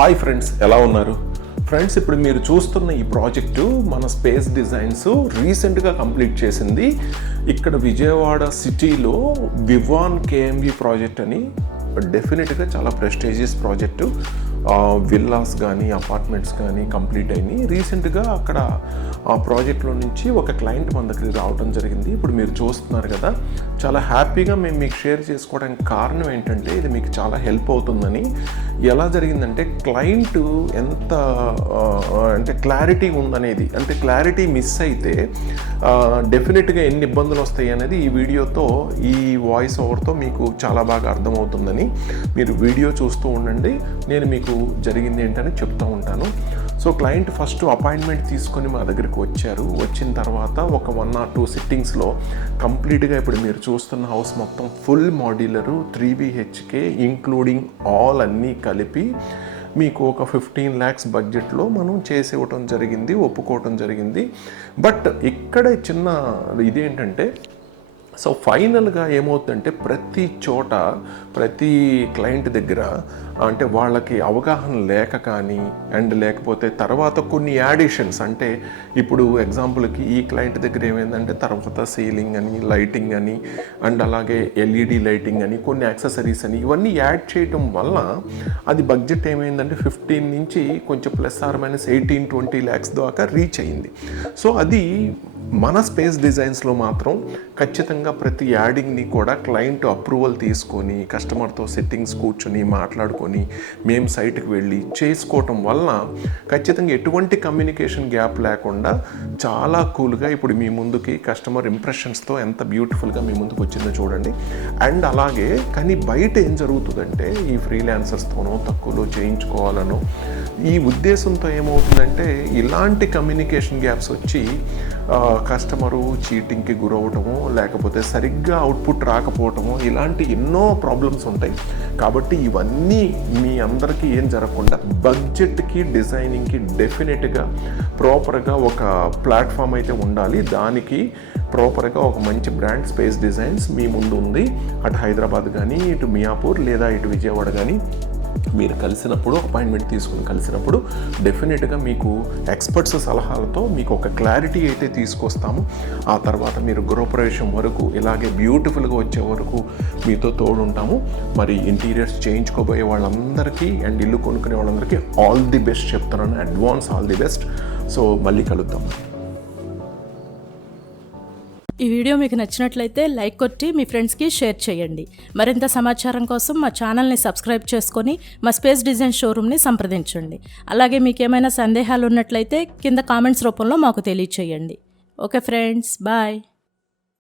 Hi friends ఎలా ఉన్నారు? Friends ఇప్పుడు మీరు చూస్తున్న ఈ ప్రాజెక్టు మన స్పేస్ డిజైన్స్ రీసెంట్గా కంప్లీట్ చేసింది ఇక్కడ విజయవాడ సిటీలో వివాన్ కేఎంవి ప్రాజెక్ట్ అని డెఫినెట్గా చాలా ప్రెస్టేజియస్ ప్రాజెక్టు. విల్లాస్ కానీ అపార్ట్మెంట్స్ కానీ కంప్లీట్ అయినాయి రీసెంట్గా అక్కడ ఆ ప్రాజెక్ట్లో నుంచి ఒక క్లయింట్ మన దగ్గరికి రావడం జరిగింది. ఇప్పుడు మీరు చూస్తున్నారు కదా చాలా హ్యాపీగా మేము మీకు షేర్ చేసుకోవడానికి కారణం ఏంటంటే ఇది మీకు చాలా హెల్ప్ అవుతుందని. ఎలా జరిగిందంటే క్లయింట్ ఎంత అంటే క్లారిటీ ఉందనేది అంటే క్లారిటీ మిస్ అయితే డెఫినెట్గా ఎన్ని ఇబ్బందులు వస్తాయి అనేది ఈ వీడియోతో ఈ వాయిస్ ఓవర్తో మీకు చాలా బాగా అర్థమవుతుందని మీరు వీడియో చూస్తూ ఉండండి. నేను మీకు జరిగింది ఏంటని చెప్తూ ఉంటాను. సో క్లయింట్ ఫస్ట్ అపాయింట్మెంట్ తీసుకొని మా దగ్గరికి వచ్చారు. వచ్చిన తర్వాత ఒక వన్ ఆర్ టూ సిట్టింగ్స్లో కంప్లీట్గా ఇప్పుడు మీరు చూస్తున్న హౌస్ మొత్తం full modular three BHK including all అన్నీ కలిపి మీకు ఒక ఫిఫ్టీన్ ల్యాక్స్ బడ్జెట్లో మనం చేసి ఇవ్వటం జరిగింది ఒప్పుకోవటం జరిగింది. బట్ ఇక్కడ చిన్న ఇదేంటంటే సో ఫైనల్గా ఏమవుతుందంటే ప్రతి చోట ప్రతి క్లయింట్ దగ్గర అంటే వాళ్ళకి అవగాహన లేక కానీ అండ్ లేకపోతే తర్వాత కొన్ని యాడిషన్స్ అంటే ఇప్పుడు ఎగ్జాంపుల్కి ఈ క్లయింట్ దగ్గర ఏమైందంటే తర్వాత సీలింగ్ అని లైటింగ్ అని అండ్ అలాగే ఎల్ఈడి లైటింగ్ అని కొన్ని యాక్సెసరీస్ అని ఇవన్నీ యాడ్ చేయటం వల్ల అది బడ్జెట్ ఏమైందంటే ఫిఫ్టీన్ నుంచి కొంచెం plus or minus eighteen twenty lakhs దాకా రీచ్ అయింది. సో అది మన స్పేస్ డిజైన్స్లో మాత్రం ఖచ్చితంగా ప్రతి యాడింగ్ని కూడా క్లయింట్ అప్రూవల్ తీసుకొని కస్టమర్తో సెట్టింగ్స్ కూర్చొని మాట్లాడుకొని మేము సైట్కి వెళ్ళి చేసుకోవటం వల్ల ఖచ్చితంగా ఎటువంటి కమ్యూనికేషన్ గ్యాప్ లేకుండా చాలా కూల్గా ఇప్పుడు మీ ముందుకి కస్టమర్ ఇంప్రెషన్స్తో ఎంత బ్యూటిఫుల్గా మీ ముందుకు వచ్చిందో చూడండి. అండ్ అలాగే కానీ బయట ఏం జరుగుతుందంటే ఈ ఫ్రీలాన్సర్స్తోనో తక్కువలో చేయించుకోవాలనో ఈ ఉద్దేశంతో ఏమవుతుందంటే ఇలాంటి కమ్యూనికేషన్ గ్యాప్స్ వచ్చి కస్టమరు చీటింగ్కి గురవటము లేకపోతే సరిగ్గా అవుట్పుట్ రాకపోవటము ఇలాంటి ఎన్నో ప్రాబ్లమ్స్ ఉంటాయి. కాబట్టి ఇవన్నీ మీ అందరికీ ఏం జరగకుండా బడ్జెట్కి డిజైనింగ్కి డెఫినెట్గా ప్రాపర్గా ఒక ప్లాట్ఫామ్ అయితే ఉండాలి. దానికి ప్రాపర్గా ఒక మంచి బ్రాండ్ స్పేస్ డిజైన్స్ మీ ముందు ఉంది. అటు హైదరాబాద్ కానీ ఇటు మియాపూర్ లేదా ఇటు విజయవాడ కానీ మీరు కలిసినప్పుడు అపాయింట్మెంట్ తీసుకుని కలిసినప్పుడు డెఫినెట్గా మీకు ఎక్స్పర్ట్స్ సలహాలతో మీకు ఒక క్లారిటీ అయితే తీసుకొస్తాము. ఆ తర్వాత మీరు గృహప్రవేశం వరకు ఇలాగే బ్యూటిఫుల్గా వచ్చే వరకు మీతో తోడుంటాము. మరి ఇంటీరియర్స్ చేయించుకోబోయే వాళ్ళందరికీ అండ్ ఇల్లు కొనుక్కునే వాళ్ళందరికీ ఆల్ ది బెస్ట్ చెప్తున్నాను. Advance all the best so మళ్ళీ కలుద్దాం. ఈ వీడియో మీకు నచ్చినట్లయితే లైక్ కొట్టి మీ ఫ్రెండ్స్కి షేర్ చేయండి. మరింత సమాచారం కోసం మా ఛానల్ని సబ్స్క్రైబ్ చేసుకొని మా స్పేస్ డిజైన్ షోరూమ్ని సంప్రదించండి. అలాగే మీకు ఏమైనా సందేహాలు ఉన్నట్లయితే కింద కామెంట్స్ రూపంలో మాకు తెలియచేయండి. Okay friends bye.